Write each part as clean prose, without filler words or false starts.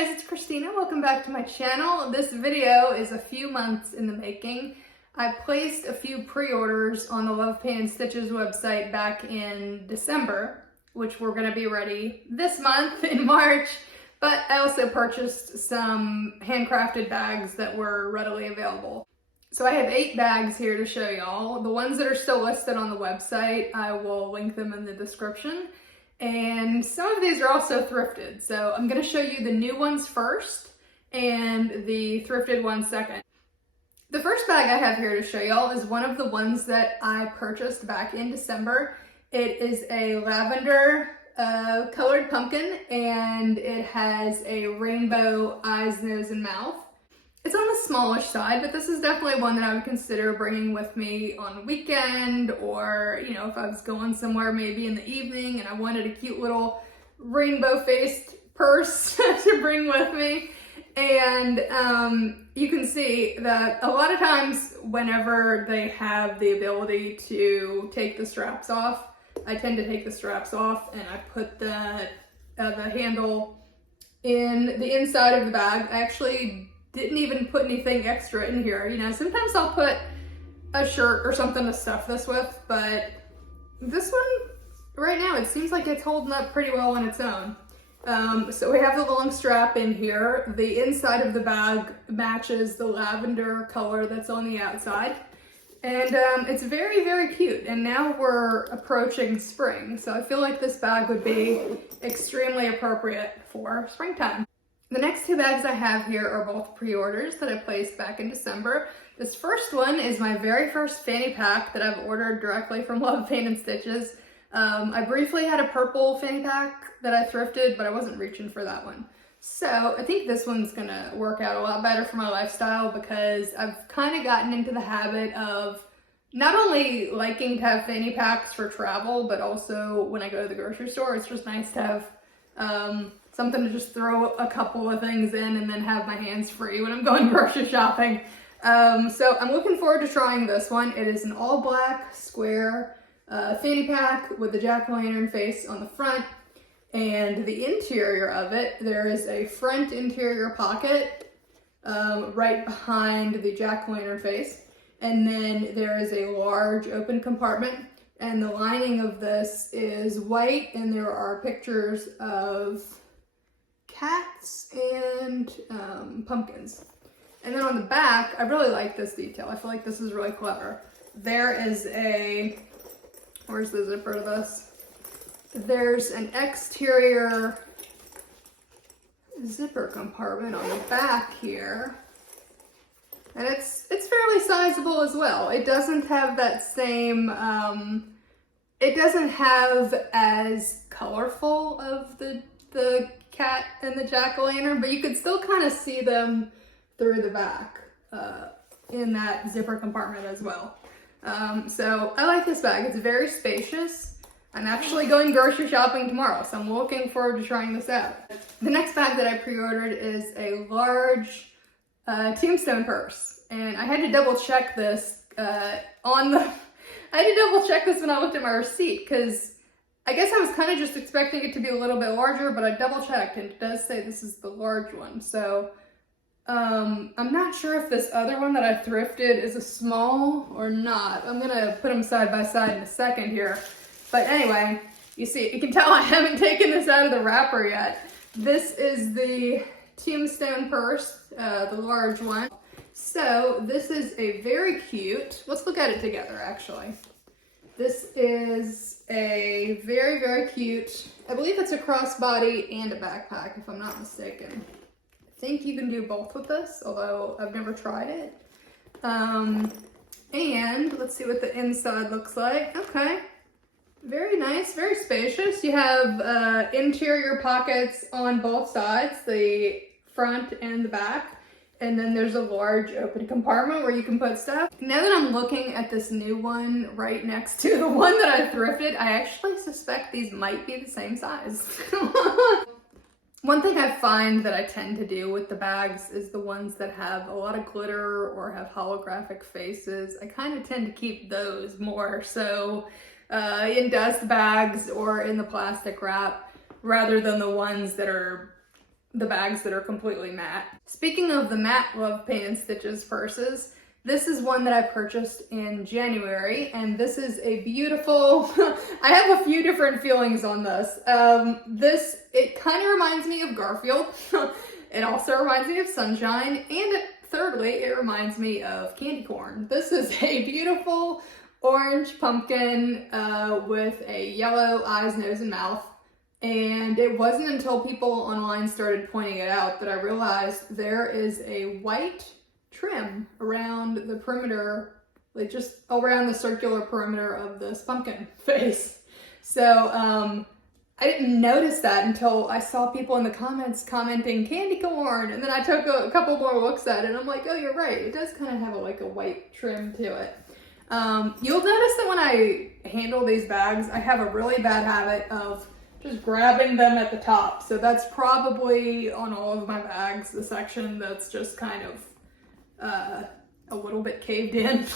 Hey guys, it's Christina. Welcome back to my channel. This video is a few months in the making. I placed a few pre-orders on the Love Paint and Stitches website back in December, which were going to be ready this month in March, but I also purchased some handcrafted bags that were readily available. So I have 8 bags here to show y'all. The ones that are still listed on the website, I will link them in the description. And some of these are also thrifted. So I'm gonna show you the new ones first and the thrifted ones second. The first bag I have here to show y'all is one of the ones that I purchased back in December. It is a lavender colored pumpkin, and it has a rainbow eyes, nose, and mouth. It's on the smallish side, but this is definitely one that I would consider bringing with me on a weekend, or, you know, if I was going somewhere maybe in the evening and I wanted a cute little rainbow-faced purse to bring with me. And you can see that a lot of times whenever they have the ability to take the straps off, I tend to take the straps off and I put the handle in the inside of the bag. I actually didn't even put anything extra in here. You know, sometimes I'll put a shirt or something to stuff this with, but this one, right now, it seems like it's holding up pretty well on its own. So we have the long strap in here. The inside of the bag matches the lavender color that's on the outside. And it's very, very cute. And now we're approaching spring, so I feel like this bag would be extremely appropriate for springtime. The next 2 bags I have here are both pre-orders that I placed back in December. This first one is my very first Fanny Pack that I've ordered directly from Love Paint and Stitches. I briefly had a purple Fanny Pack that I thrifted, but I wasn't reaching for that one. So I think this one's gonna work out a lot better for my lifestyle, because I've kind of gotten into the habit of not only liking to have Fanny Packs for travel, but also when I go to the grocery store, it's just nice to have something to just throw a couple of things in and then have my hands free when I'm going grocery shopping. So I'm looking forward to trying this one. It is an all black square Fanny Pack with the jack-o'-lantern face on the front. And the interior of it, there is a front interior pocket right behind the jack-o'-lantern face. And then there is a large open compartment. And the lining of this is white, and there are pictures of cats and pumpkins. And then on the back, I really like this detail. I feel like this is really clever. There is where's the zipper to this? There's an exterior zipper compartment on the back here. And it's fairly sizable as well. It doesn't have that same, it doesn't have as colorful of the cat and the jack-o'-lantern, but you could still kind of see them through the back in that zipper compartment as well. So I like this bag. It's very spacious. I'm actually going grocery shopping tomorrow, so I'm looking forward to trying this out. The next bag that I pre-ordered is a large Tombstone purse, and I had to double check this I had to double check this when I looked at my receipt, because I guess I was kind of just expecting it to be a little bit larger, but I double checked and it does say this is the large one. So I'm not sure if this other one that I thrifted is a small or not. I'm gonna put them side by side in a second here. But anyway, you can tell I haven't taken this out of the wrapper yet. This is the Tombstone purse, the large one. So this is a very cute, let's look at it together actually. This is a very, very cute, I believe it's a crossbody and a backpack if I'm not mistaken. I think you can do both with this, although I've never tried it. And let's see what the inside looks like. Okay, very nice, very spacious. You have interior pockets on both sides, the front and the back. And then there's a large open compartment where you can put stuff. Now that I'm looking at this new one right next to the one that I thrifted, I actually suspect these might be the same size. One thing I find that I tend to do with the bags is the ones that have a lot of glitter or have holographic faces. I kind of tend to keep those more so in dust bags or in the plastic wrap, rather than the ones that are the bags that are completely matte. Speaking of the matte Love Paint and Stitches purses, this is one that I purchased in January, and this is a beautiful, I have a few different feelings on this. It kind of reminds me of Garfield. It also reminds me of Sunshine, and thirdly, it reminds me of candy corn. This is a beautiful orange pumpkin with a yellow eyes, nose, and mouth. And it wasn't until people online started pointing it out that I realized there is a white trim around the perimeter, like just around the circular perimeter of this pumpkin face. So I didn't notice that until I saw people in the comments commenting candy corn, and then I took a couple more looks at it and I'm like, oh, you're right, it does kind of have like a white trim to it. You'll notice that when I handle these bags, I have a really bad habit of just grabbing them at the top. So that's probably on all of my bags, the section that's just kind of a little bit caved in.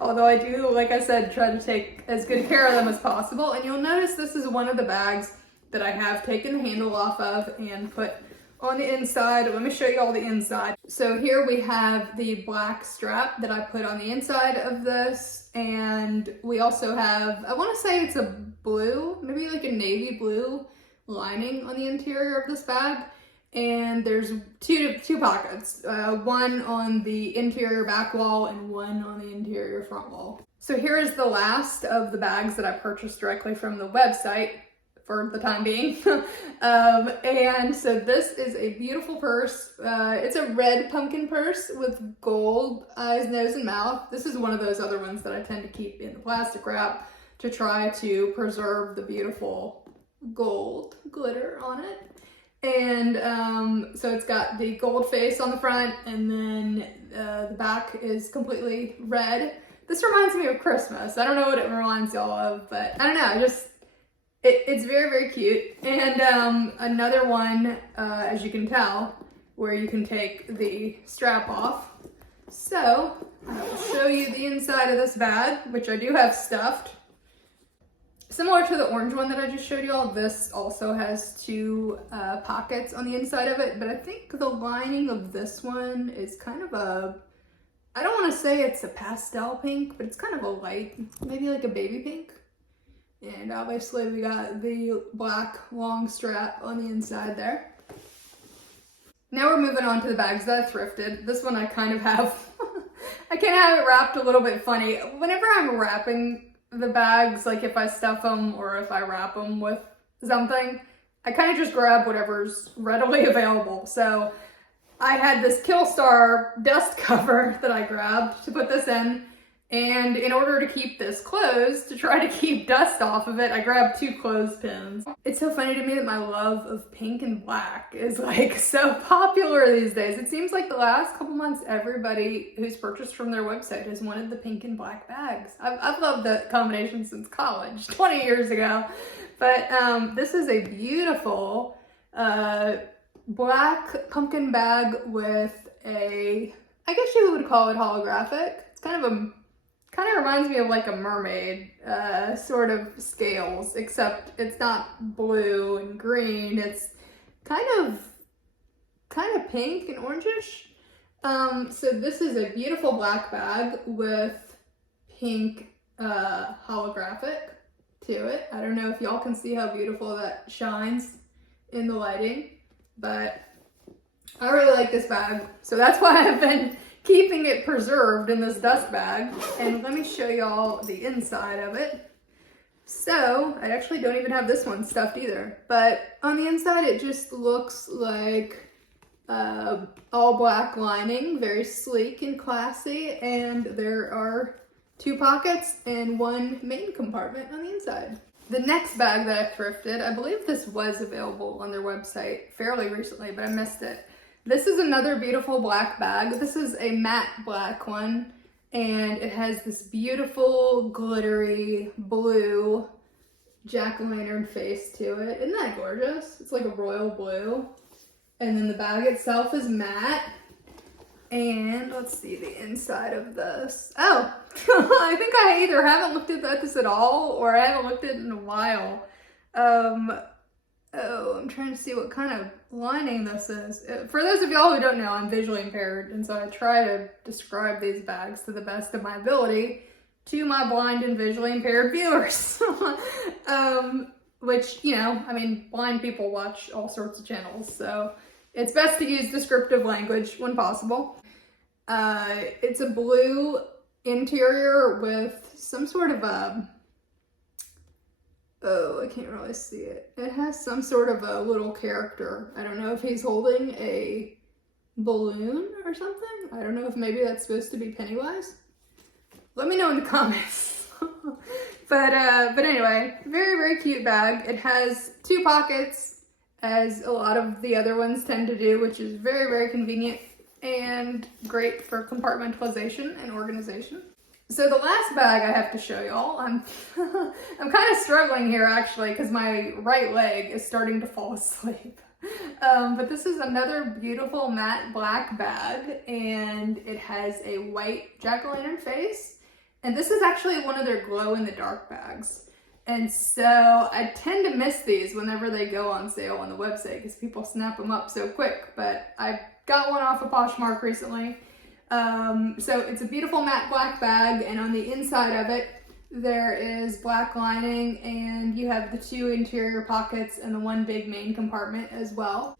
Although I do, like I said, try to take as good care of them as possible. And you'll notice this is one of the bags that I have taken the handle off of and put on the inside. Let me show you all the inside. So here we have the black strap that I put on the inside of this. And we also have, I want to say it's a blue, maybe like a navy blue lining on the interior of this bag. And there's two pockets, one on the interior back wall and one on the interior front wall. So here is the last of the bags that I purchased directly from the website for the time being. And so this is a beautiful purse. It's a red pumpkin purse with gold eyes, nose, and mouth. This is one of those other ones that I tend to keep in the plastic wrap to try to preserve the beautiful gold glitter on it. And so it's got the gold face on the front, and then the back is completely red. This reminds me of Christmas. I don't know what it reminds y'all of, but I don't know, it's very, very cute. And another one, as you can tell, where you can take the strap off. So I will show you the inside of this bag, which I do have stuffed. Similar to the orange one that I just showed y'all, this also has two pockets on the inside of it, but I think the lining of this one is kind of a, I don't want to say it's a pastel pink, but it's kind of a light, maybe like a baby pink. And obviously we got the black long strap on the inside there. Now we're moving on to the bags that I thrifted. This one I kind of have, I kind of have it wrapped a little bit funny. Whenever I'm wrapping the bags, like if I stuff them or if I wrap them with something, I kind of just grab whatever's readily available. So I had this Killstar dust cover that I grabbed to put this in, and in order to keep this closed, to try to keep dust off of it, I grabbed two clothespins. It's so funny to me that my love of pink and black is like so popular these days. It seems like the last couple months, everybody who's purchased from their website has wanted the pink and black bags. I've loved that combination since college, 20 years ago. But this is a beautiful black pumpkin bag with a, I guess you would call it holographic. It's kind of reminds me of like a mermaid sort of scales, except it's not blue and green. It's kind of pink and orangish. So this is a beautiful black bag with pink holographic to it. I don't know if y'all can see how beautiful that shines in the lighting, but I really like this bag. So that's why I've been keeping it preserved in this dust bag. And let me show y'all the inside of it. So I actually don't even have this one stuffed either, but on the inside it just looks like all black lining, very sleek and classy, and there are two pockets and one main compartment on the inside. The next bag that I thrifted, I believe this was available on their website fairly recently, but I missed it. This is another beautiful black bag. This is a matte black one, and it has this beautiful glittery blue jack-o'-lantern face to it. Isn't that gorgeous? It's like a royal blue. And then the bag itself is matte. And let's see the inside of this. Oh, I think I either haven't looked at this at all or I haven't looked at it in a while. Oh, I'm trying to see what kind of lining this is. For those of y'all who don't know, I'm visually impaired, and so I try to describe these bags to the best of my ability to my blind and visually impaired viewers. Which, you know, I mean, blind people watch all sorts of channels, so it's best to use descriptive language when possible. It's a blue interior with some sort of a, oh, I can't really see it. It has some sort of a little character. I don't know if he's holding a balloon or something. I don't know if maybe that's supposed to be Pennywise. Let me know in the comments. But anyway, very, very cute bag. It has 2 pockets, as a lot of the other ones tend to do, which is very, very convenient and great for compartmentalization and organization. So the last bag I have to show y'all, I'm kind of struggling here actually because my right leg is starting to fall asleep. But this is another beautiful matte black bag, and it has a white jack-o'-lantern face. And this is actually one of their glow-in-the-dark bags. And so I tend to miss these whenever they go on sale on the website because people snap them up so quick. But I got one off of Poshmark recently. So it's a beautiful matte black bag, and on the inside of it, there is black lining, and you have the 2 interior pockets and the 1 big main compartment as well.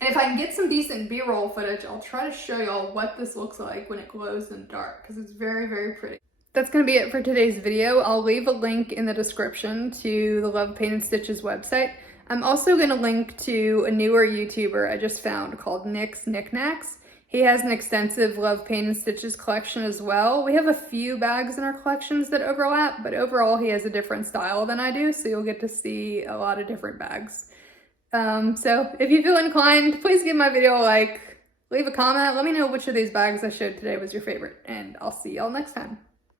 And if I can get some decent B-roll footage, I'll try to show y'all what this looks like when it glows in the dark, because it's very, very pretty. That's going to be it for today's video. I'll leave a link in the description to the Love Painted Stitches website. I'm also going to link to a newer YouTuber I just found called Nick's Knickknacks. He has an extensive Love Painted Stitches collection as well. We have a few bags in our collections that overlap, but overall he has a different style than I do, so you'll get to see a lot of different bags. So if you feel inclined, please give my video a like, leave a comment, let me know which of these bags I showed today was your favorite, and I'll see y'all next time.